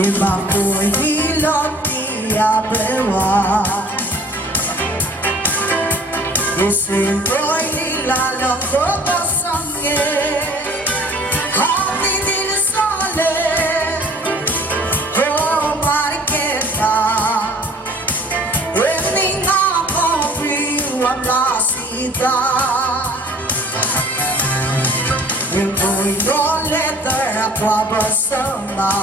Iba ko'y hilot diablewa, isip ko'y nilalako ko sangye. Hati din sale, oh mariketa, ening ako priwan na sida. Yung ko'y no letter ako basama,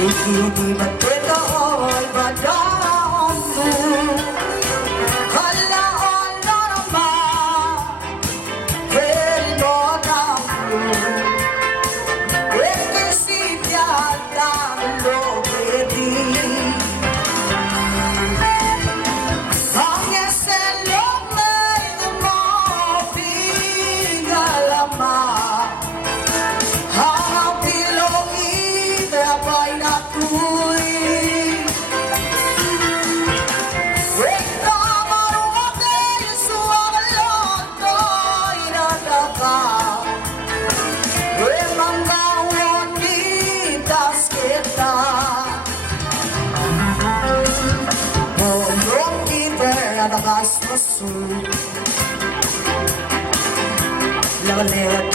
Ikiti matito ho'y badaan mo. Halaon na naman, hello na mo. Ekisipya ang lobedi. Ang yaselong may lumaping alama. Lakas masuk, lawan lewat